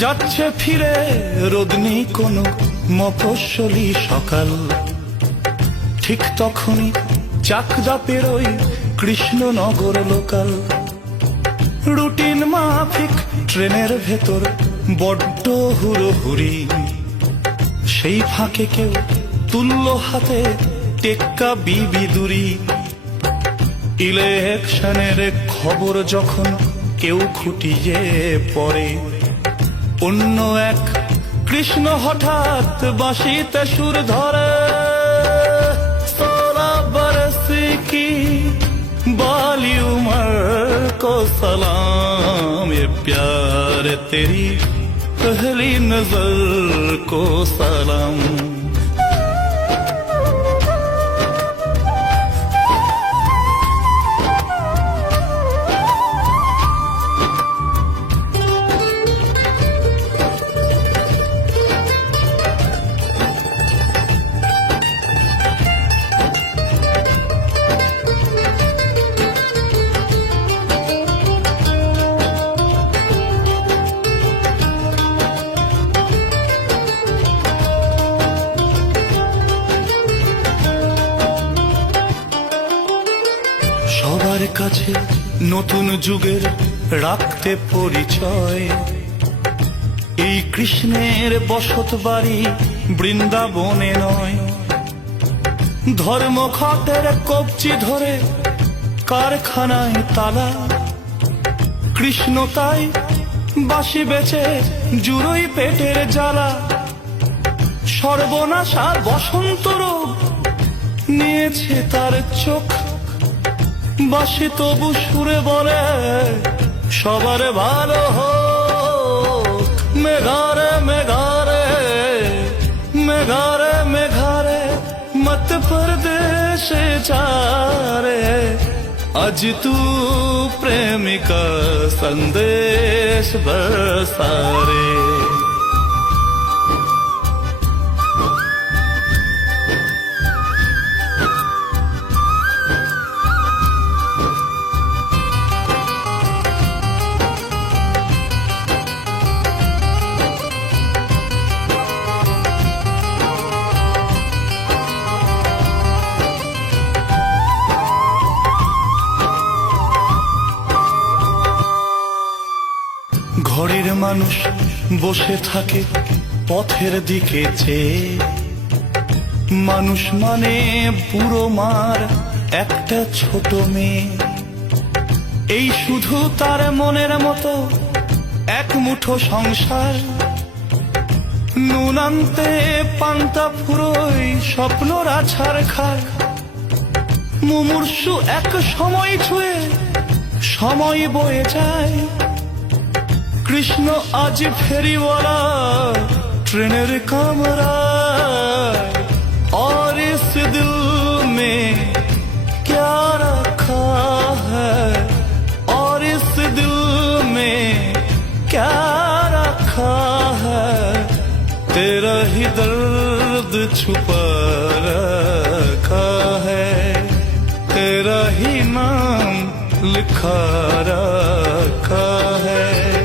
যাচ্ছে ফিরে রোদনি কোনো মফস্বলী সকাল, ঠিক তখনই চাকদা পেরোই কৃষ্ণনগর লোকাল। রুটিন মাফিক ট্রেনের ভেতর বড্ড হুড়োহুড়ি, সেই ফাঁকে কেউ তুলল হাতে টেক্কা বিবি দূরি। ইলেকশনের খবর যখন কেউ খুঁটিয়ে পড়ে, অন্য এক কৃষ্ণ হঠাৎ বাঁশিতে সুর ধরে। 16 बरस की बाली उम्र को सलाम, ये प्यार तेरी पहली नजर को सलाम। সবার কাছে নতুন যুগের রাখতে পরিচয়, এই কৃষ্ণের বসত বাড়ি বৃন্দাবনে নয়। ধর্মঘটের কবজি ধরে কারখানায় তালা, কৃষ্ণ তাই বাঁশি বেচে জুড়োই পেটের জ্বালা। সর্বনাশা বসন্ত রোগ নিয়েছে তার চোখ, বাঁশি তবু সুরে বলে সবার ভালো হোক। মেঘারে মেঘারে মেঘারে মেঘারে মত परदेशे जा रे, आज तू प्रेमिका संदेश बरसा रे। ঘরের মানুষ বসে থাকে পথের দিকে চেয়ে, মানুষ মানে বুড়ো মার একটা ছোট মেয়ে। এই শুধু তার মনের মতো এক মুঠো সংসার, নুন আনতে পান্তা ফুরোই স্বপ্ন রাছার খার। মুমূর্ষু এক সময় ছুঁয়ে সময় বয়ে যায়, কৃষ্ণ আজ ফেরিওয়ালা ট্রেনের কামরায়। और इस दिल में क्या रखा है, और इस दिल में क्या रखा है, तेरा ही दर्द छुपा रखा है, तेरा ही नाम लिखा रखा है।